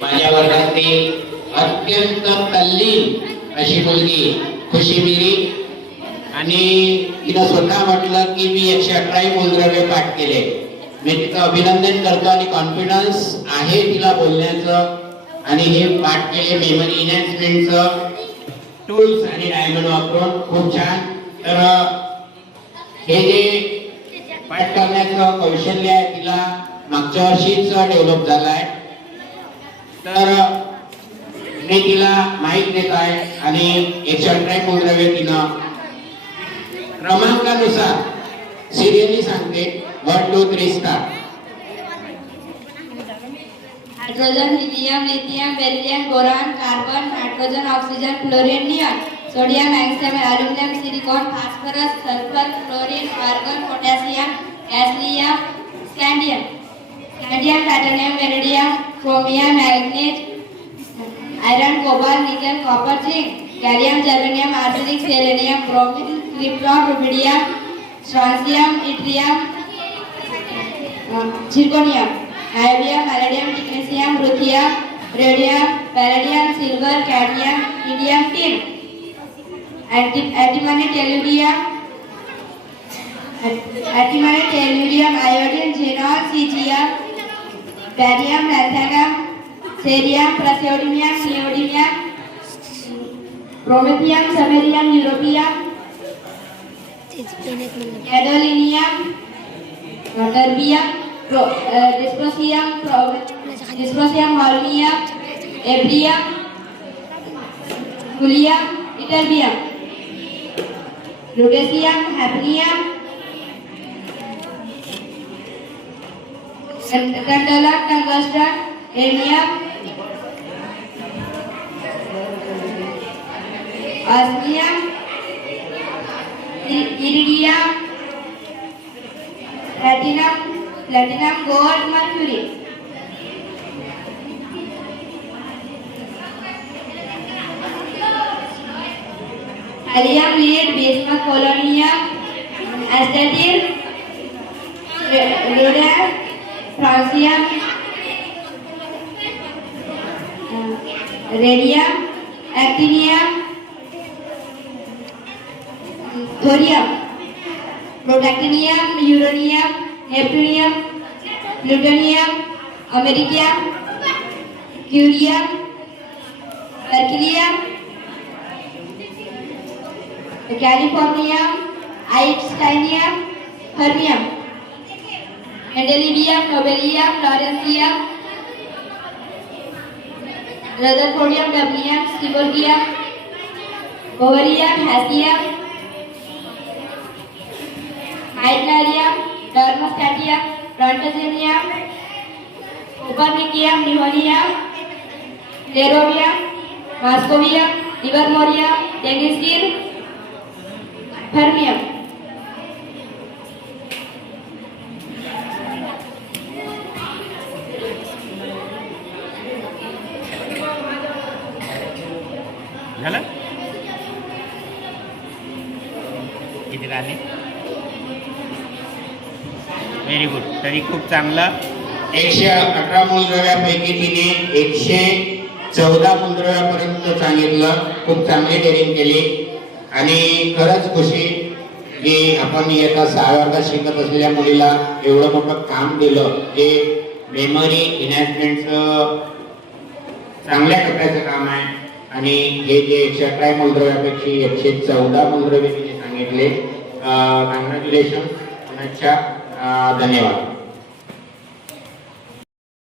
माझ्या वर्गातील अत्यंत तल्लीन अशी मुलगी खुशी मिरी आणि तिने स्वतः म्हटलं की मी 118 मूलद्रव्य पाठ केले। मी तिचं अभिनंदन करतो आणि कॉन्फिडन्स आहे तिला बोलण्याचं आणि हे पाठ केले मेमरी एनहॅन्समेंटचं टूल्स आणि डायमंड वापरून खूप छान। तर हे जे पाठ करण्याचं कौशल्य आहे तिला मागच्या वर्षीच डेव्हलप झालं आहे। तर मी तिला माहिती देत आहे आणि 118 मूलद्रव्य तिनं क्रमांकानुसार सिरियली सांगते 1 2 3 start. Hydrogen, helium, lithium, beryllium, boron, carbon, nitrogen, oxygen, fluorine, neon, sodium, magnesium, aluminium, silicon, phosphorus, sulphur, fluorine, argon, potassium, gallium, scandium, titanium, vanadium, chromium, manganese, iron, cobalt, nickel, copper, zinc, gallium, germanium, arsenic, selenium, bromine, krypton, rubidium, strontium, yttrium, zirconium, iodium, palladium, technetium, ruthenium, radium, palladium, silver, cadmium, indium, tin, antimony, tellurium, iodine, xenon, caesium, barium, lanthanum, cerium, praseodymium, neodymium, promethium, samarium, europium, gadolinium, terbium, dysprosium, holmium, एब्रियम, thulium, ytterbium, lutetium, hafnium, tantalum, tungsten, rhenium, osmium, iridium, platinum, gold, mercury. Helium, lead, bismuth, polonium, astatine, radium, francium, radium, actinium, thorium, protactinium, uranium, neptunium, plutonium, americium, curium, berkelium, californium, einsteinium, fermium, mendelevium, nobelium, lawrencium, rutherfordium, dubnium, seaborgium, bohrium, hassium, hydronium, darmstadtium, plantagenium, copernicium, nihonium, flerovium, moscovium, livermorium, tennessine, fermium. झालं किती राहिले? Very good. तरी खूप चांगलं। 118 मूलद्रव्यापैकी तिने 114 मूलद्रव्यापर्यंत सांगितलं। खूप चांगली ट्रेनिंग केली आणि खरंच खुशी की आपण इयत्ता 6 वर्गात शिकत असलेल्या मुलीला एवढं मोठं काम दिलं। हे मेमरी एनहॅन्समेंटचं चांगल्या प्रकारचं काम आहे आणि हे जे 118 मूलद्रव्यापैकी 114 मूलद्रव्य तिने सांगितले। कॉंग्रॅच्युलेशन, धन्यवाद।